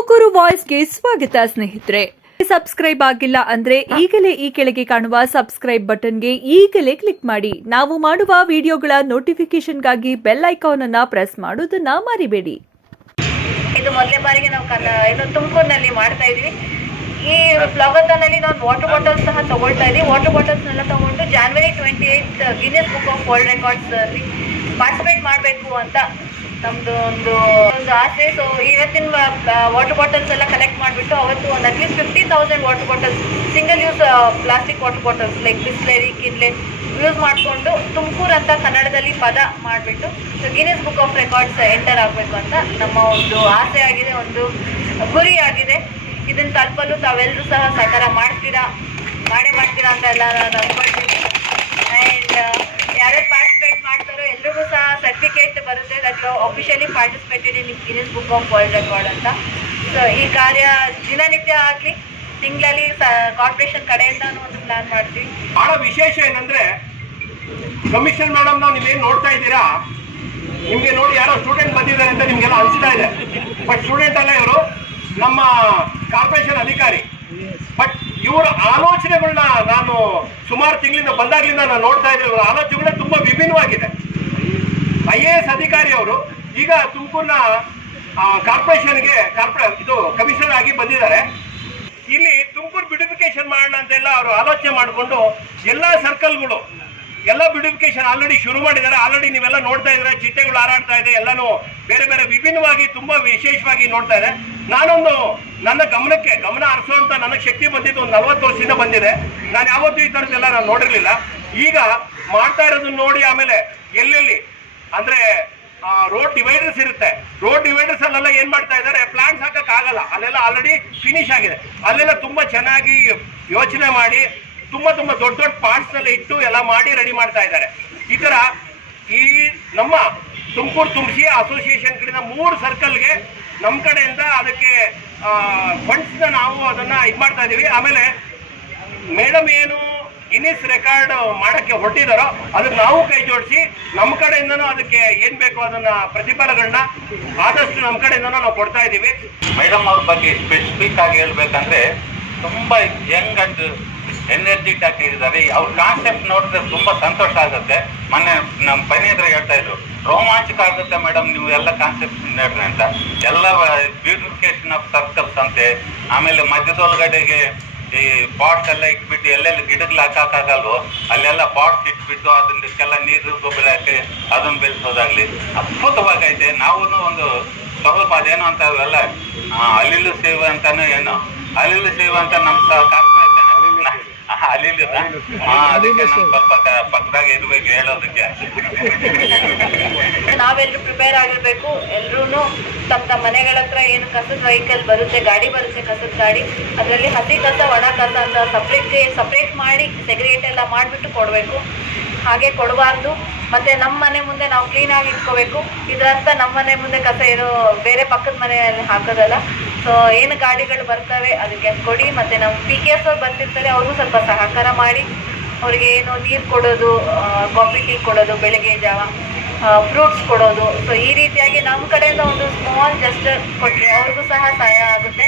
ತುಮಕೂರು ವಾಯ್ಸ್ಗೆ ಸ್ವಾಗತ, ಸ್ನೇಹಿತರೆ. ಸಬ್ಸ್ಕ್ರೈಬ್ ಆಗಿಲ್ಲ ಅಂದ್ರೆ ಈಗಲೇ ಈ ಕೆಳಗೆ ಕಾಣುವ ಸಬ್ಸ್ಕ್ರೈಬ್ ಬಟನ್ಗೆ ಈಗಲೇ ಕ್ಲಿಕ್ ಮಾಡಿ. ನಾವು ಮಾಡುವ ವಿಡಿಯೋಗಳ ನೋಟಿಫಿಕೇಶನ್ಗಾಗಿ ಬೆಲ್ ಐಕಾನ್ ಅನ್ನ ಪ್ರೆಸ್ ಮಾಡೋದನ್ನ ಮರಿಬೇಡಿ. ಇದು ಮೊದಲೇ ಬಾರಿಗೆ ನಾವು ಏನು ತುಮಕೂರಿನಲ್ಲಿ ಮಾಡ್ತಾ ಇದೀವಿ ಈ ಫ್ಲವರ್ನಲ್ಲಿ ನಾವು ವಾಟರ್ ಬಾಟಲ್ಸ್ ಸಹ ತಗೊಳ್ತಾ ಇದೀವಿ ವಾಟರ್ ಬಾಟಲ್ಸ್ ಎಲ್ಲ ತಗೊಂಡು January twenty eight Guinness book of world records ಅಲ್ಲಿ ಪಾರ್ಟಿಸಿಪೇಟ್ ಮಾಡಬೇಕು ಅಂತ ನಮ್ದು ಒಂದು ಒಂದು ಆಸೆ. ಸೊ ಇವತ್ತಿನ ವಾಟರ್ ಬಾಟಲ್ಸ್ ಎಲ್ಲ ಕಲೆಕ್ಟ್ ಮಾಡಿಬಿಟ್ಟು ಅವತ್ತು ಒಂದು at least fifty thousand water bottles single use plastic water bottles like Bisleri Kinley use ಮಾಡಿಕೊಂಡು ತುಮಕೂರು ಅಂತ ಕನ್ನಡದಲ್ಲಿ ಪದ ಮಾಡಿಬಿಟ್ಟು so Guinness book of records enter ಆಗಬೇಕು ಅಂತ ನಮ್ಮ ಒಂದು ಆಸೆ ಆಗಿದೆ, ಒಂದು ಗುರಿ ಆಗಿದೆ. ಇದನ್ನು ತಲುಪಲು ತಾವೆಲ್ಲರೂ ಸಹ ಸಹಕಾರ ಮಾಡ್ತೀರಾ? ಮಾಡೇ ಮಾಡ್ತೀರಾ ಅಂತ ಎಲ್ಲ ನಾನು ಅಂದ್ಕೊಳ್ತೀನಿ ಆ್ಯಂಡ್ ಯಾರ್ಯಾರು ಪಾರ್ಟಿಸಿಪೇಟ್ ಮಾಡ್ತಾರೋ ಎಲ್ರಿಗೂ ಸಹ ಸರ್ಟಿಫಿಕೇಟ್ ಬರುತ್ತೆ that you officially participated in Guinness book of world record ಅಂತ. ಸೊ ಈ ಕಾರ್ಯ ದಿನನಿತ್ಯ ಆಗಲಿ, ತಿಂಗಳಲ್ಲಿ ಕಾರ್ಪೊರೇಷನ್ ಕಡೆಯಿಂದ ಒಂದು ಪ್ಲಾನ್ ಮಾಡ್ತೀವಿ. ಬಹಳ ವಿಶೇಷ ಏನಂದ್ರೆ ಕಮಿಷನ್ ಮೇಡಮ್ ನಾವು ನೀವೇನ್ ನೋಡ್ತಾ ಇದ್ದೀರಾ? ನಿಮ್ಗೆ ನೋಡಿ ಯಾರೋ ಸ್ಟೂಡೆಂಟ್ ಬಂದಿದ್ದಾರೆ ಅಂತ ನಿಮ್ಗೆಲ್ಲ ಅನಿಸ್ತಾ ಇದೆ. ಬಟ್ ಸ್ಟೂಡೆಂಟ್ ಅಲ್ಲ ಇವರು, ನಮ್ಮ ಕಾರ್ಪೊರೇಷನ್ ಅಧಿಕಾರಿ. ಬಟ್ ಇವರ ಆಲೋಚನೆಗಳನ್ನ ನಾನು ಸುಮಾರು ತಿಂಗಳಿಂದ ಬಂದಾಗ್ಲಿಂದ ನಾನು ನೋಡ್ತಾ ಇದ್ದೆ ಇವರ ಆಲೋಚನೆಗಳೇ ತುಂಬಾ ವಿಭಿನ್ನವಾಗಿದೆ. ಐ ಎ ಎಸ್ ಅಧಿಕಾರಿ ಅವರು ಈಗ ತುಮಕೂರಿನ ಕಾರ್ಪೊರೇಷನ್ಗೆ ಕಾರ್ಪೊರೇ, ಇದು ಕಮಿಷನರ್ ಆಗಿ ಬಂದಿದ್ದಾರೆ. ಇಲ್ಲಿ ತುಮಕೂರು ಬ್ಯೂಟಿಫಿಕೇಶನ್ ಮಾಡೋಣ ಅಂತೆಲ್ಲ ಅವರು ಆಲೋಚನೆ ಮಾಡಿಕೊಂಡು ಎಲ್ಲ ಸರ್ಕಲ್ಗಳು, ಎಲ್ಲ ಬ್ಯೂಟಿಫಿಕೇಶನ್ ಆಲ್ರೆಡಿ ಶುರು ಮಾಡಿದ್ದಾರೆ. ಆಲ್ರೆಡಿ ನೀವೆಲ್ಲ ನೋಡ್ತಾ ಇದ್ರೆ ಚಿಟ್ಟೆಗಳು ಹಾರಾಡ್ತಾ ಇದೆ, ಎಲ್ಲನೂ ಬೇರೆ ಬೇರೆ ವಿಭಿನ್ನವಾಗಿ ತುಂಬಾ ವಿಶೇಷವಾಗಿ ನೋಡ್ತಾ ಇದೆ. ನಾನೊಂದು ನನ್ನ ಗಮನಕ್ಕೆ, ಗಮನ ಹರಿಸುವಂತ ನನಗೆ ಶಕ್ತಿ ಬಂದಿದ್ದು ಒಂದು ನಲವತ್ತು ವರ್ಷದಿಂದ ಬಂದಿದೆ. ನಾನು ಯಾವತ್ತೂ ಈ ಥರದ್ದೆಲ್ಲ ನಾನು ನೋಡಿರ್ಲಿಲ್ಲ. ಈಗ ಮಾಡ್ತಾ ಇರೋದನ್ನ ನೋಡಿ ಆಮೇಲೆ ಎಲ್ಲೆಲ್ಲಿ ಅಂದ್ರೆ ರೋಡ್ ಡಿವೈಡರ್ಸ್ ಇರುತ್ತೆ. ರೋಡ್ ಡಿವೈಡರ್ಸ್ ಅಲ್ಲೆಲ್ಲ ಏನ್ ಮಾಡ್ತಾ ಇದ್ದಾರೆ? ಪ್ಲಾಂಟ್ಸ್ ಹಾಕಕ್ ಆಗಲ್ಲ. ಅಲ್ಲೆಲ್ಲ ಆಲ್ರೆಡಿ ಫಿನಿಶ್ ಆಗಿದೆ. ಅಲ್ಲೆಲ್ಲ ತುಂಬಾ ಚೆನ್ನಾಗಿ ಯೋಚನೆ ಮಾಡಿ, ತುಂಬಾ ತುಂಬಾ ದೊಡ್ಡ ದೊಡ್ಡ ಪಾರ್ಟ್ಸ್ನಲ್ಲಿ ಇಟ್ಟು ಎಲ್ಲ ಮಾಡಿ ರೆಡಿ ಮಾಡ್ತಾ ಇದ್ದಾರೆ. ಈ ತರ ಈ ನಮ್ಮ ತುಮಕೂರು ತುಮಸಿ ಅಸೋಸಿಯೇಷನ್ ಕಡೆಯಿಂದ ಮೂರು ಸರ್ಕಲ್ಗೆ ನಮ್ಮ ಕಡೆಯಿಂದ ಅದಕ್ಕೆ ಫಂಡ್ಸ್ನ ನಾವು ಅದನ್ನ ಇದು ಮಾಡ್ತಾ ಇದ್ದೀವಿ ಆಮೇಲೆ ಮೇಡಮ್ ಏನು ಗಿನ್ನಿಸ್ ರೆಕಾರ್ಡ್ ಮಾಡಕ್ಕೆ ಹೊರಟಿದಾರೋ ಅದಕ್ಕೆ ನಾವು ಕೈ ಜೋಡಿಸಿ, ನಮ್ಮ ಕಡೆಯಿಂದನೂ ಅದಕ್ಕೆ ಏನ್ ಬೇಕು ಅದನ್ನ ಪ್ರತಿಫಲಗಳನ್ನ ಆದಷ್ಟು ನಮ್ಮ ಕಡೆಯಿಂದನೂ ನಾವು ಕೊಡ್ತಾ ಇದ್ದೀವಿ. ಮೇಡಮ್ ಅವ್ರ ಬಗ್ಗೆ ಸ್ಪೆಸಿಫಿಕ್ ಆಗಿ ಹೇಳ್ಬೇಕಂದ್ರೆ, ತುಂಬಾ ಯಂಗ್ ಅಂಡ್ ಎನರ್ಜಿಟ್ ಇದ್ದಾರೆ. ಅವ್ರ ಕಾನ್ಸೆಪ್ಟ್ ನೋಡಿದ್ರೆ ತುಂಬಾ ಸಂತೋಷ ಆಗುತ್ತೆ. ಮೊನ್ನೆ ನಮ್ಮ ಪೈನ ಹತ್ರ ಹೇಳ್ತಾ ಇದ್ರು, ರೋಮಾಂಚಕ ಆಗುತ್ತೆ ಮೇಡಮ್ ನೀವು ಎಲ್ಲ ಕಾನ್ಸೆಪ್ಟ್ ನೋಡ್ರಿ ಅಂತ. ಎಲ್ಲ ಬ್ಯೂಟಿಫಿಕೇಶನ್ ಆಫ್ ಸರ್ಕಲ್ಸ್ ಅಂತೆ, ಆಮೇಲೆ ಮಧ್ಯದೊಳಗಡೆಗೆ ಈ ಪಾಟ್ಸ್ ಎಲ್ಲ ಇಟ್ಬಿಟ್ಟು ಎಲ್ಲೆಲ್ಲಿ ಗಿಡಗಳು ಹಾಕಕ್ಕಾಗಲ್ವೋ ಅಲ್ಲೆಲ್ಲ ಪಾಟ್ಸ್ ಇಟ್ಬಿಟ್ಟು ಅದಕ್ಕೆಲ್ಲ ನೀರು ಗೊಬ್ಬರ ಹಾಕಿ ಅದನ್ನ ಬೆಳೆಸೋದಾಗ್ಲಿ ಅದ್ಭುತವಾಗೈತೆ. ನಾವು ಒಂದು ಸ್ವಲ್ಪ ಅದೇನೋ ಅಂತ ಅಲ್ಲ ಅಲ್ಲಿಲು ಸೇವೆ ಅಂತಾನು ಏನೋ. ಅಲ್ಲಿಲು ಸೇವೆ ಅಂತ ನಮ್ಮ ಕಾರ್ಪೊರೇಷನ್ ಅದಕ್ಕೆ ನಮ್ ಸ್ವಲ್ಪ ಪಕ್ಕದಾಗ ಇರ್ಬೇಕು ಹೇಳೋದಕ್ಕೆ. ನಾವೆಲ್ಲರೂ ಪ್ರಿಪೇರ್ ಆಗಿರಬೇಕು. ಎಲ್ಲರೂ ತಮ್ಮ ತಮ್ಮ ಮನೆಗಳ ಹತ್ರ ಏನು ಕಸದ ವೆಹಿಕಲ್ ಬರುತ್ತೆ, ಗಾಡಿ ಬರುತ್ತೆ ಕಸದ ಗಾಡಿ, ಅದರಲ್ಲಿ ಹಸಿ ಕಸ, ಒಣ ಕಸ ಅಂತ ಸಪ್ರೇಟ್ ಸಪ್ರೇಟ್ ಮಾಡಿ ಸೆಗ್ರಿಗೇಟ್ ಎಲ್ಲ ಮಾಡಿಬಿಟ್ಟು ಕೊಡಬೇಕು. ಹಾಗೆ ಕೊಡಬಾರ್ದು. ಮತ್ತೆ ನಮ್ಮ ಮನೆ ಮುಂದೆ ನಾವು ಕ್ಲೀನ್ ಆಗಿ ಇಟ್ಕೋಬೇಕು. ಇದರರ್ಥ ನಮ್ಮ ಮನೆ ಮುಂದೆ ಕಸ ಇರೋ ಬೇರೆ ಪಕ್ಕದ ಮನೆಯಲ್ಲಿ ಹಾಕೋದಲ್ಲ. ಸೊ ಏನು ಗಾಡಿಗಳು ಬರ್ತವೆ ಅದಕ್ಕೆ ಕೊಡಿ. ಮತ್ತೆ ನಮ್ಮ ಪಿ ಕೆ ಎಸ್ ಅವ್ರು ಬರ್ತಿರ್ತಾರೆ ಅವ್ರಿಗೂ ಸ್ವಲ್ಪ ಸಹಕಾರ ಮಾಡಿ. ಅವ್ರಿಗೆ ಏನು ನೀರು ಕೊಡೋದು ಕಾಫಿ ಟೀ ಕೊಡೋದು, ಬೆಳಗ್ಗೆ ಜಾವ. ಫ್ರೂಟ್ಸ್ ಕೊಡೋದು. ಸೊ ಈ ರೀತಿಯಾಗಿ ನಮ್ಮ ಕಡೆಯಿಂದ ಒಂದು ಸ್ಮಾಲ್ ಜೆಸ್ಟರ್ ಕೊಟ್ಟರೆ ಅವ್ರಿಗೂ ಸಹ ಸಹಾಯ ಆಗುತ್ತೆ.